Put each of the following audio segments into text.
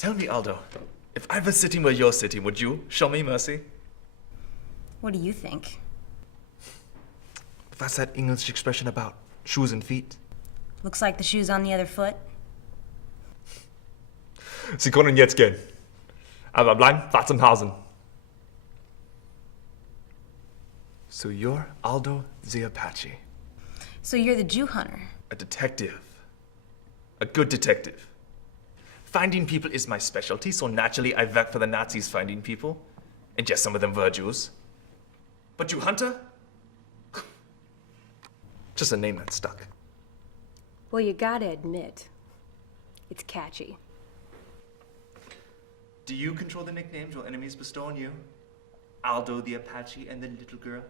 Tell me, Aldo, if I was sitting where you're sitting, would you show me mercy? What do you think? What's that English expression about shoes and feet? Looks like the shoe's on the other foot. Sie können jetzt gehen. Aber bleiben, wart im Hausen. So you're Aldo the Apache. So you're the Jew hunter. A detective. A good detective. Finding people is my specialty, so naturally I work for the Nazis finding people. And yes, some of them were Jews. But you hunter? Just a name that stuck. Well, you gotta admit, it's catchy. Do you control the nicknames your enemies bestow on you? Aldo the Apache and the little girl?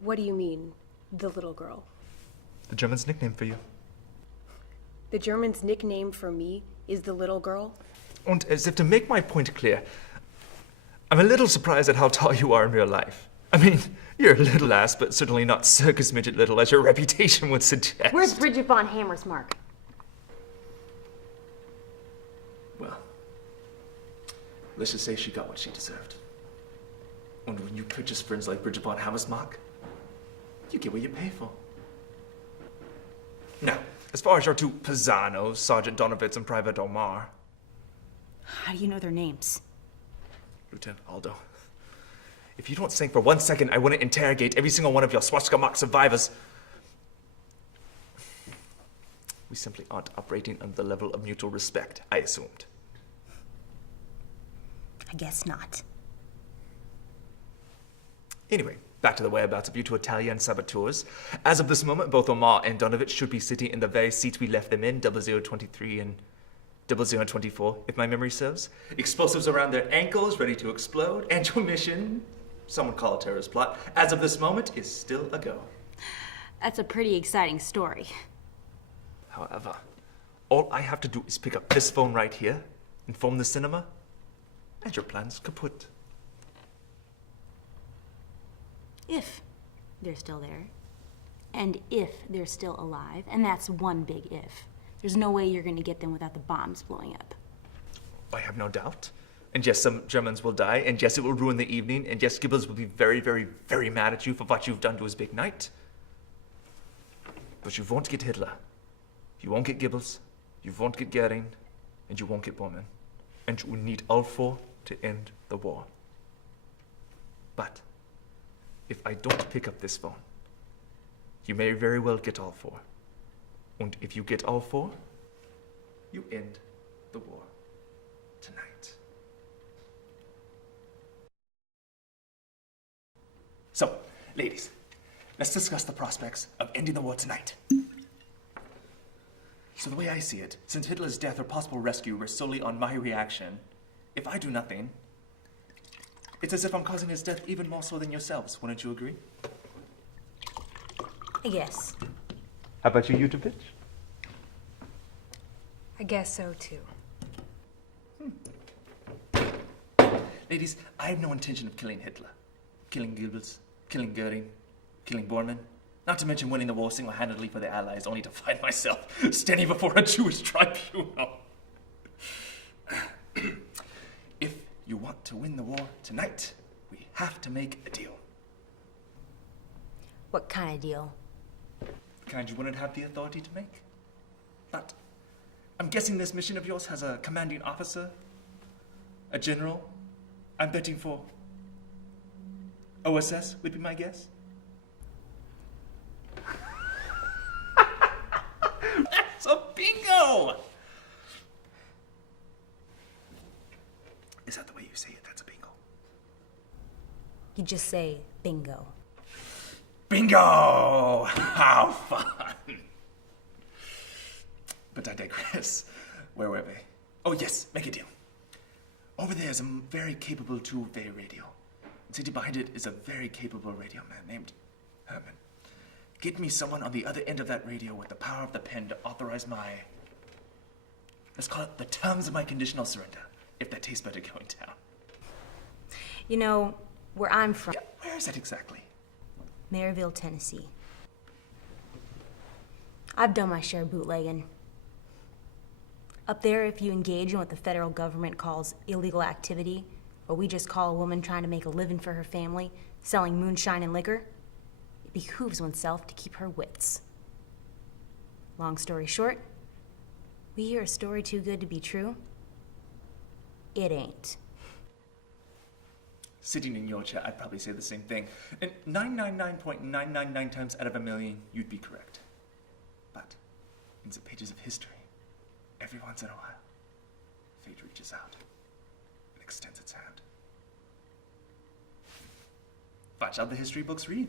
What do you mean, the little girl? The German's nickname for you. The German's nickname for me is the little girl? And as if to make my point clear, I'm a little surprised at how tall you are in real life. I mean, you're a little ass, but certainly not circus midget little as your reputation would suggest. Where's Bridget von Hammersmark? Well, let's just say she got what she deserved. And when you purchase friends like Bridget von Hammersmark, you get what you pay for. Now, as far as your two Pizzanos, Sergeant Donovitz and Private Omar. How do you know their names? Lieutenant Aldo, if you don't think for 1 second I wouldn't interrogate every single one of your swastika mock survivors, we simply aren't operating on the level of mutual respect I assumed. I guess not. Anyway, back to the whereabouts of you two Italian saboteurs. As of this moment, both Omar and Donovitz should be sitting in the very seats we left them in, 0023 and 0024, if my memory serves. Explosives around their ankles, ready to explode, and your mission, some would call a terrorist plot, as of this moment, is still a go. That's a pretty exciting story. However, all I have to do is pick up this phone right here, inform the cinema, and your plan's kaput. If they're still there, and if they're still alive, and that's one big if. There's no way you're going to get them without the bombs blowing up. I have no doubt. And yes, some Germans will die, and yes, it will ruin the evening, and yes, Goebbels will be very, very, very mad at you for what you've done to his big night. But you won't get Hitler. You won't get Goebbels. You won't get Goering, and you won't get Bormann. And you will need all four to end the war. But if I don't pick up this phone, you may very well get all four. And if you get all four, you end the war tonight. So, ladies, let's discuss the prospects of ending the war tonight. So the way I see it, since Hitler's death or possible rescue rests solely on my reaction, if I do nothing, it's as if I'm causing his death even more so than yourselves. Wouldn't you agree? I guess. How about you, Yutovich? I guess so, too. Ladies, I have no intention of killing Hitler. Killing Goebbels, killing Goering, killing Bormann. Not to mention winning the war single-handedly for the Allies, only to find myself standing before a Jewish tribunal. If you want to win the war tonight, we have to make a deal. What kind of deal? The kind you wouldn't have the authority to make. But I'm guessing this mission of yours has a commanding officer, a general. I'm betting for OSS would be my guess. That's a bingo! Is that the way you say it? That's a bingo. You just say bingo. Bingo! How fun! But I digress. Where were we? Oh yes, make a deal. Over there is a very capable two-way radio. And sitting behind it is a very capable radio man named Herman. Get me someone on the other end of that radio with the power of the pen to authorize my... let's call it the terms of my conditional surrender, if that tastes better going down. You know, where I'm from... Yeah, where is that exactly? Maryville, Tennessee. I've done my share of bootlegging. Up there, if you engage in what the federal government calls illegal activity, what we just call a woman trying to make a living for her family, selling moonshine and liquor, it behooves oneself to keep her wits. Long story short, we hear a story too good to be true. It ain't. Sitting in your chair, I'd probably say the same thing. And 999.999 times out of a million, you'd be correct. But in the pages of history, every once in a while, fate reaches out and extends its hand. Watch how the history books read.